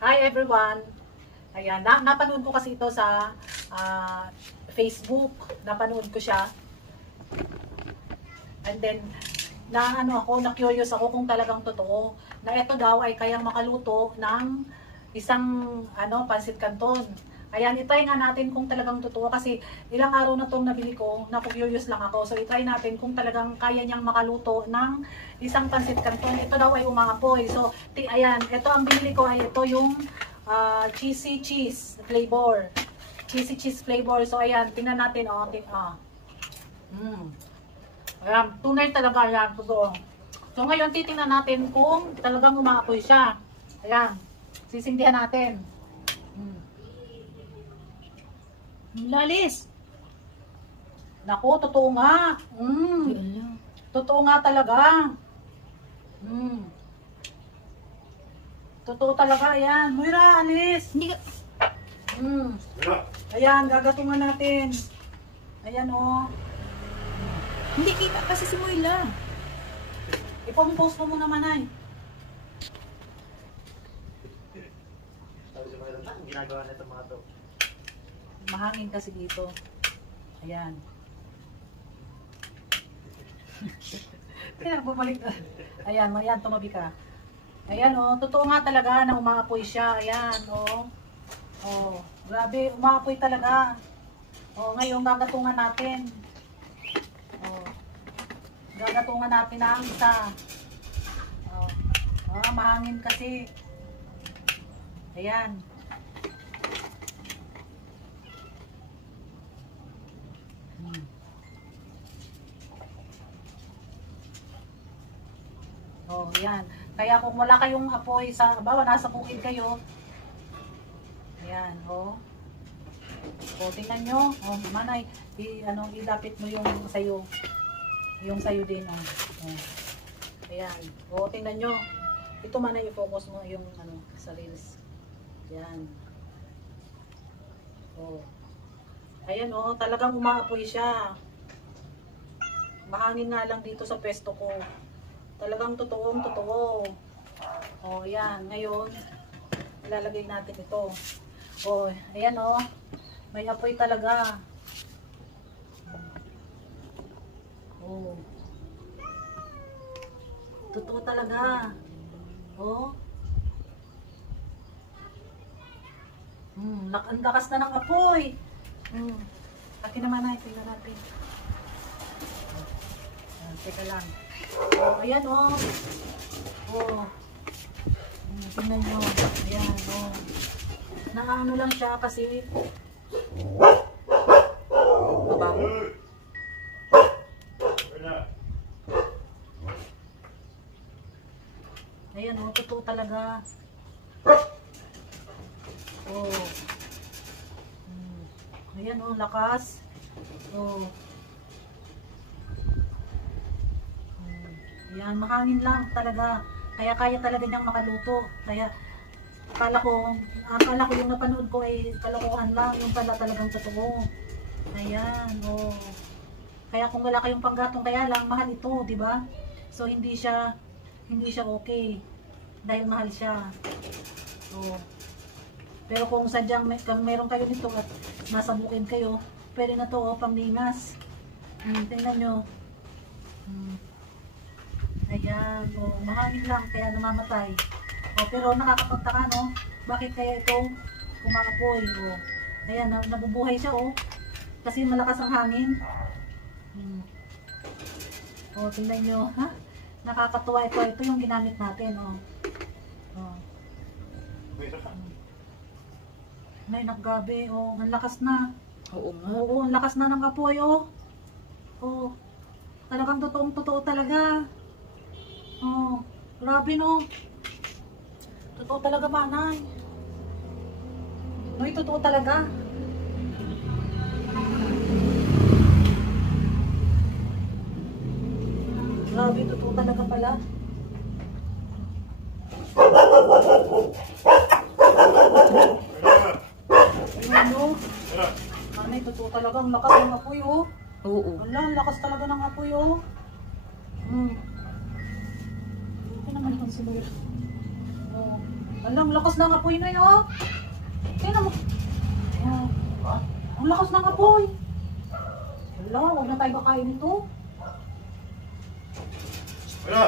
Hi everyone! Ayan, napanood ko kasi ito sa Facebook. Napanood ko siya. And then, na-curious ako kung talagang totoo. Na ito daw ay kayang makaluto ng isang pansit canton. Ayan, itry nga natin kung talagang totoo kasi ilang araw na itong nabili ko, na-curious lang ako. So, itry natin kung talagang kaya niyang makaluto ng isang pansit canton. Ito daw ay umaapoy. So, ayan, ito ang binili ko ay ito yung cheesy cheese flavor. Cheesy cheese flavor. So, ayan, tingnan natin. Ayan, tunay talaga yan. Totoo. So, ngayon, titingnan natin kung talagang umaapoy siya. Ayan, sisindihan natin. Lalis. Naku, totoo nga. Totoo nga talaga. Totoo talaga. Ayan. Moira, alis. Hindi ka... Ayan, gagatungan natin. Ayan, oh. Hindi kita kasi si Moila. Ipopost mo muna, Manay. Ginagawa na itong mga to. Mahangin kasi dito. Ayan. Kaya bumalik. Ayan, tumabi ka. Ayan, oh. Totoo nga talaga na umaapoy siya. Ayan, oh. Oh, grabe, umaapoy talaga. Oh, ngayon gagatungan natin. Oh. Gagatungan natin ang isa. Oh. Mahangin kasi. Ayan. Oh, yan. Kaya kung wala kayong apoy sa bawa nasa bukid kayo. Ayan, oh. Oh, tingnan nyo. Oh, Manay, idapit mo yung sayo. Yung sayo din, oh. Oh. Ayan. Oh, tingnan nyo. Ito, Manay, i-focus mo yung sa reels. Ayan. Oh. Ayan, oh, talagang umaapoy siya. Mahangin nga lang dito sa pwesto ko. Talagang totoo. Oh, ayan. Ngayon, ilalagay natin ito. Oh, ayan, oh. May apoy talaga. Oh. Totoo talaga. Oh. Ang lakas na ng apoy. Akin naman na, tingnan natin. Teka lang. Oh, ayan, oh. Oh. Tingnan nyo. Ayan, oh. Nakaano lang siya kasi mabango. Ayan, oh. Totoo talaga. Oh. Ayan, oh. Lakas. Oh. Yan, mahangin lang talaga. Kaya kaya talaga niyang makaluto. Kaya akala ko yung napanood ko ay kalokohan lang. Yung pala talagang totoo. Ayan, oh. Kaya kung wala kayong panggatong, kaya lang mahal ito, di ba? So hindi siya okay. Dahil mahal siya. Oh. Pero kung sadyang meron kayo nito at nasa bukid kayo, pwede na to, oh, panglingas. Tingnan nyo. Ayan, oh, mahangin lang kaya namamatay. Oh, pero nakakapagtaka, no? Bakit kaya ito kumakapoy? Oh. Ayan, nabubuhay siya, oh. Kasi malakas ang hangin. Oh, tingnan nyo, ha? Nakakatuwa ito. Ito yung ginamit natin, oh. Oh. Ay, nakagabi, oh. Ang lakas na. Oo nga. Oo, ang lakas na ng apoy, oh. Oh. Talagang totoo talaga. Oh, grabe, no? Totoo talaga, Manay. Noy, totoo talaga. Grabe, totoo talaga pala. Ano? Manay, totoo talaga. Ang lakas ng apoy, oh. Oo. Wala, ang lakas talaga ng apoy, oh. Naman yung siguro. Oh. Alang, lakas ng apoy na yun, oh. Tingnan mo. Ayan. Ang lakas ng apoy. Wala, huwag na tayo kakain nito. Wala!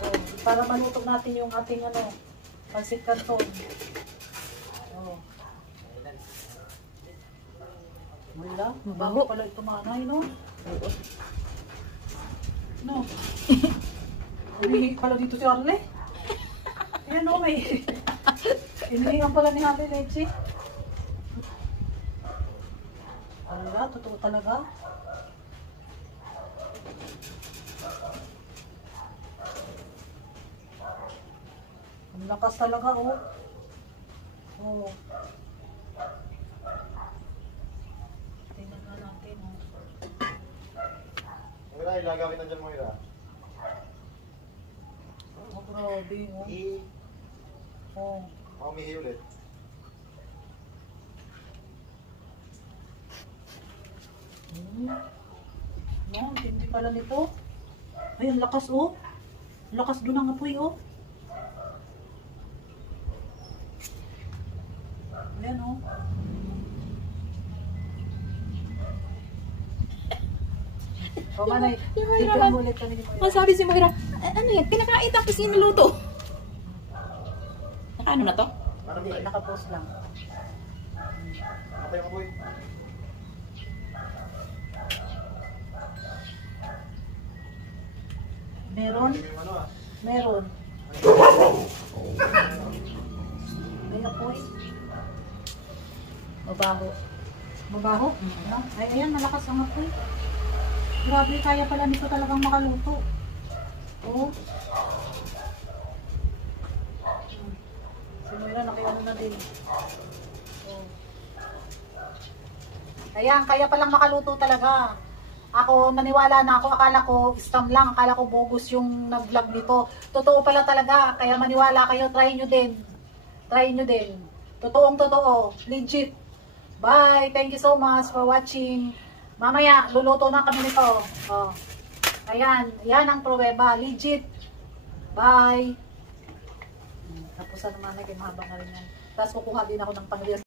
Oh, para maluto natin yung ating pansit canton. Oh. Wala, bago pala ito manay, no? No. Umihi pala dito si Arle. Ayan, no, may... Inihingan pala ni Ate Leche. Wala, totoo talaga. Ang lakas talaga, oh. Oh. Tingnan na natin, oh. Moira, ilaga kita dyan, Moira. Oh, grabe, oh. Oh. Maumihi ulit. No, hindi pala nito. Ay, ang lakas, oh. Ang lakas doon ang apoy, oh. Ayan, oh. O, manay, Si Moira tignan lang. mo ulit kami ni Moira. Ang sabi si Moira, ano yan? Pinakait tapos niluto. Nakaano na to? Parang Hindi, tayo. nakapost lang. Matay mo, boy. Meron? Hindi mo yung ano, ah. Meron. May apoy. Mabaho. Mabaho? Ano? Ay, ayan, malakas ang apoy. Grabe, kaya pala nito talagang makaluto. Oo. Si Moira, nakiano na din. Oo. Ayan, kaya palang makaluto talaga. Ako, naniwala na ako. Akala ko, scam lang. Akala ko bogus yung nag-vlog nito. Totoo pala talaga. Kaya maniwala kayo. Try nyo din. Try nyo din. Totoong totoo. Legit. Bye. Thank you so much for watching. Mamaya, luluto na kami nito. Oh. Ayan. Yan ang pruweba. Legit. Bye. Tapos na naman. Naging mahaba na rin yan. Tapos kukuha din ako ng pang